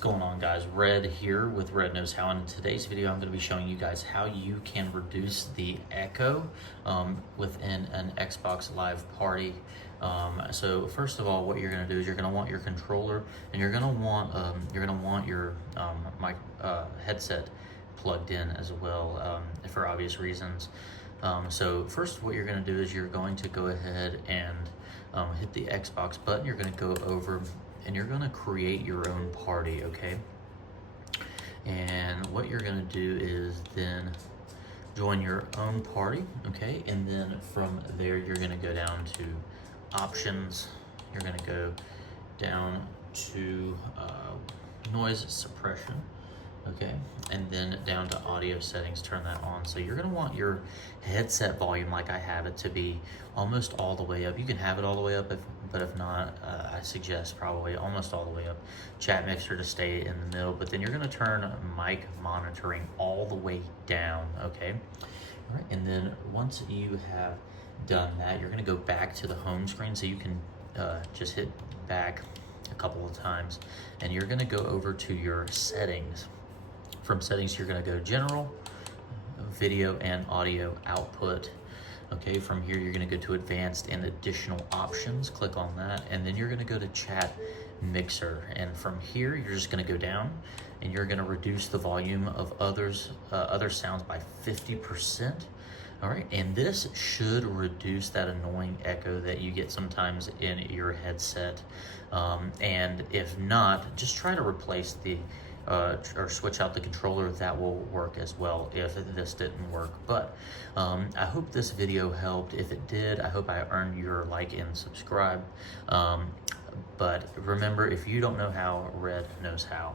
going on, guys? Red here with Red Knows How, and in today's video I'm going to be showing you guys how you can reduce the echo within an Xbox Live Party. So first of all, what you're going to do is you're going to want your controller, and you're going to want your headset plugged in as well, for obvious reasons. So first, what you're going to do is you're going to go ahead and hit the Xbox button. You're going to go over and you're going to create your own party, okay? And what you're going to do is then join your own party, okay? And then from there, you're going to go down to options. You're going to go down to noise suppression, okay? And then down to audio settings, turn that on. So you're gonna want your headset volume, like I have it, to be almost all the way up. You can have it all the way up, but if not, I suggest probably almost all the way up. Chat mixer to stay in the middle, but then you're gonna turn mic monitoring all the way down, okay? All right, and then once you have done that, you're gonna go back to the home screen, so you can just hit back a couple of times, and you're gonna go over to your settings. From settings, you're gonna go general, video and audio output. Okay, from here, you're gonna go to advanced and additional options, click on that, and then you're gonna go to chat mixer. And from here, you're just gonna go down and you're gonna reduce the volume of other sounds by 50%. All right, and this should reduce that annoying echo that you get sometimes in your headset. And if not, just try to replace the or switch out the controller. That will work as well if this didn't work. But I hope this video helped. If it did, I hope I earned your like and subscribe. But remember, if you don't know how, Red knows how.